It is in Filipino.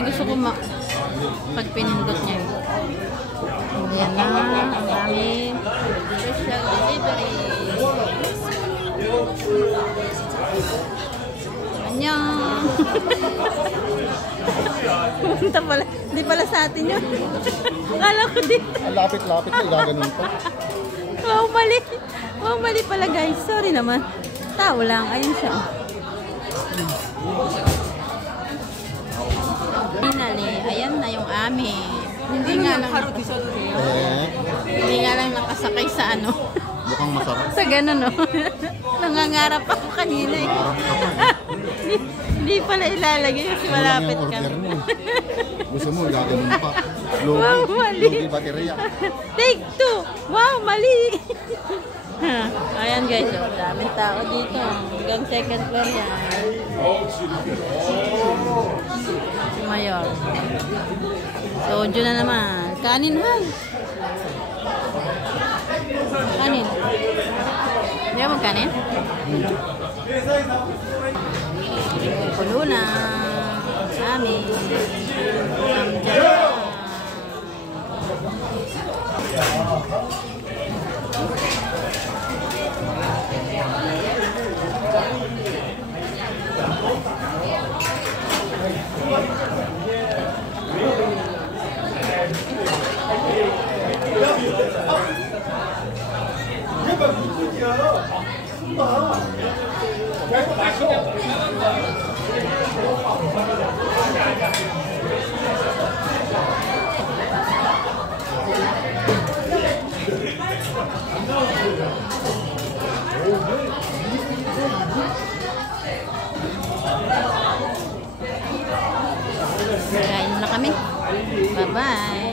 Gusto ko pag pinindot niya. Ayan na, ang aming special delivery. Annyeong! Punta pala, hindi pala sa atin yun. Akala ko dito. Lapit-lapit na, gaganon pa. Wow, mali. Wow, mali pala guys. Sorry naman. Tao lang. Ayun siya. Finally, ayan na yung amin. Hindi nga lang nakasakay sa ano. Mukhang masarap. Sa ganun, no? Nangangarap ako kanina eh. Hindi pala ilalagay kasi malapit ka. Gusto mo, gaganon pa. Wow, mali. Logi baterya. Take 2. Wow, mali. Ayan guys, oh, daming tao dito. Hanggang second floor yan. Si Mayor. Soju na naman. Kanin, ha? Kanin. Hindi ka magkanin? Pulo na. Amin. Kain na kami. Bye-bye.